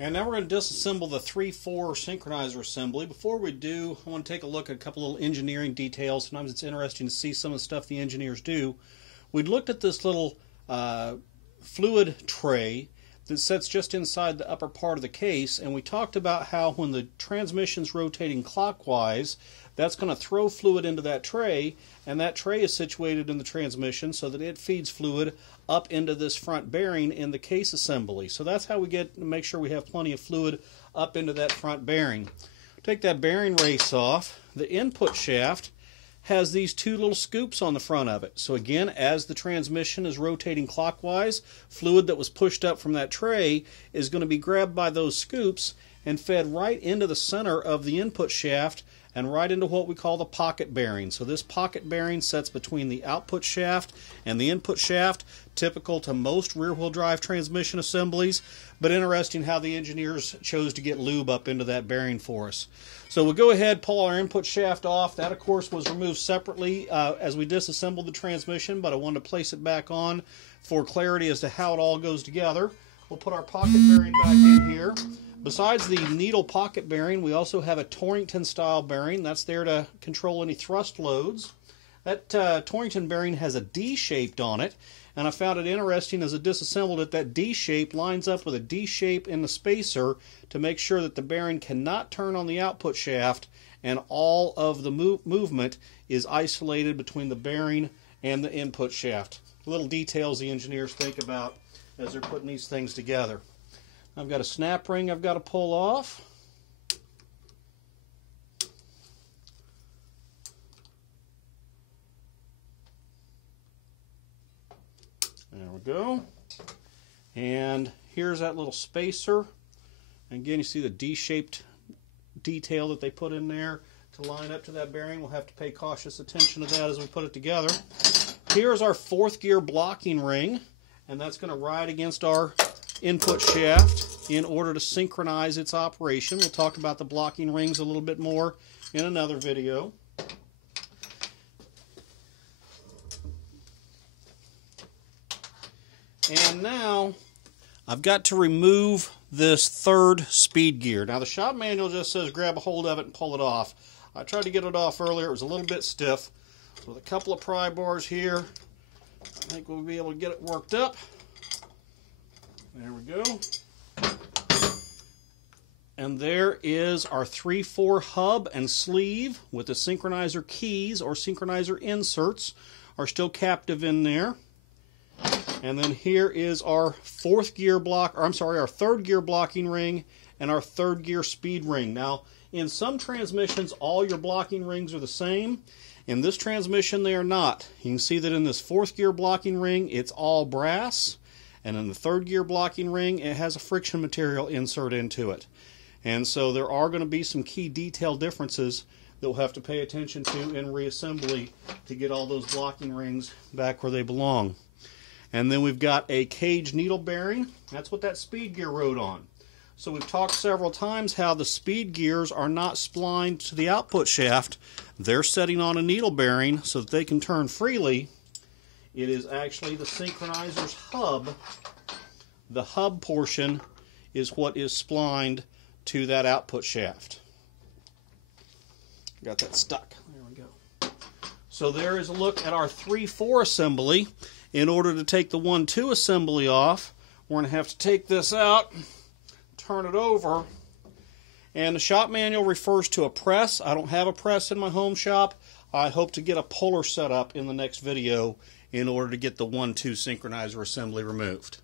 And now we're going to disassemble the 3/4 synchronizer assembly. Before we do, I want to take a look at a couple little engineering details. Sometimes it's interesting to see some of the stuff the engineers do. We looked at this little fluid tray that sits just inside the upper part of the case, and we talked about how when the transmission's rotating clockwise, that's going to throw fluid into that tray, and that tray is situated in the transmission so that it feeds fluid up into this front bearing in the case assembly. So that's how we make sure we have plenty of fluid up into that front bearing. Take that bearing race off. The input shaft has these two little scoops on the front of it. So again, as the transmission is rotating clockwise, fluid that was pushed up from that tray is going to be grabbed by those scoops and fed right into the center of the input shaft and right into what we call the pocket bearing. So this pocket bearing sits between the output shaft and the input shaft, typical to most rear-wheel drive transmission assemblies, but interesting how the engineers chose to get lube up into that bearing for us. So we'll go ahead, pull our input shaft off. That, of course, was removed separately as we disassembled the transmission, but I wanted to place it back on for clarity as to how it all goes together. We'll put our pocket bearing back in here. Besides the needle pocket bearing, we also have a Torrington style bearing. That's there to control any thrust loads. That Torrington bearing has a D shaped on it, and I found it interesting as I disassembled it that D shape lines up with a D shape in the spacer to make sure that the bearing cannot turn on the output shaft and all of the movement is isolated between the bearing and the input shaft. Little details the engineers think about as they're putting these things together. I've got a snap ring I've got to pull off. There we go. And here's that little spacer. Again, you see the D-shaped detail that they put in there to line up to that bearing. We'll have to pay cautious attention to that as we put it together. Here's our 4th gear blocking ring, and that's going to ride against our input shaft in order to synchronize its operation. We'll talk about the blocking rings a little bit more in another video. And now I've got to remove this 3rd speed gear. Now the shop manual just says grab a hold of it and pull it off. I tried to get it off earlier. It was a little bit stiff. So with a couple of pry bars here, I think we'll be able to get it worked up. There we go. And there is our 3/4 hub and sleeve with the synchronizer keys or synchronizer inserts are still captive in there. And then here is our 3rd gear blocking ring and our 3rd gear speed ring. Now, in some transmissions, all your blocking rings are the same. In this transmission, they are not. You can see that in this 4th gear blocking ring, it's all brass. And in the 3rd gear blocking ring, it has a friction material insert into it. And so there are going to be some key detail differences that we'll have to pay attention to in reassembly to get all those blocking rings back where they belong. And then we've got a cage needle bearing. That's what that speed gear rode on. So we've talked several times how the speed gears are not splined to the output shaft. They're setting on a needle bearing so that they can turn freely. It is actually the synchronizer's hub. The hub portion is what is splined to that output shaft. Got that stuck. There we go. So there is a look at our 3/4 assembly. In order to take the 1/2 assembly off, we're going to have to take this out, turn it over, and the shop manual refers to a press. I don't have a press in my home shop. I hope to get a puller set up in the next video in order to get the 1/2 synchronizer assembly removed.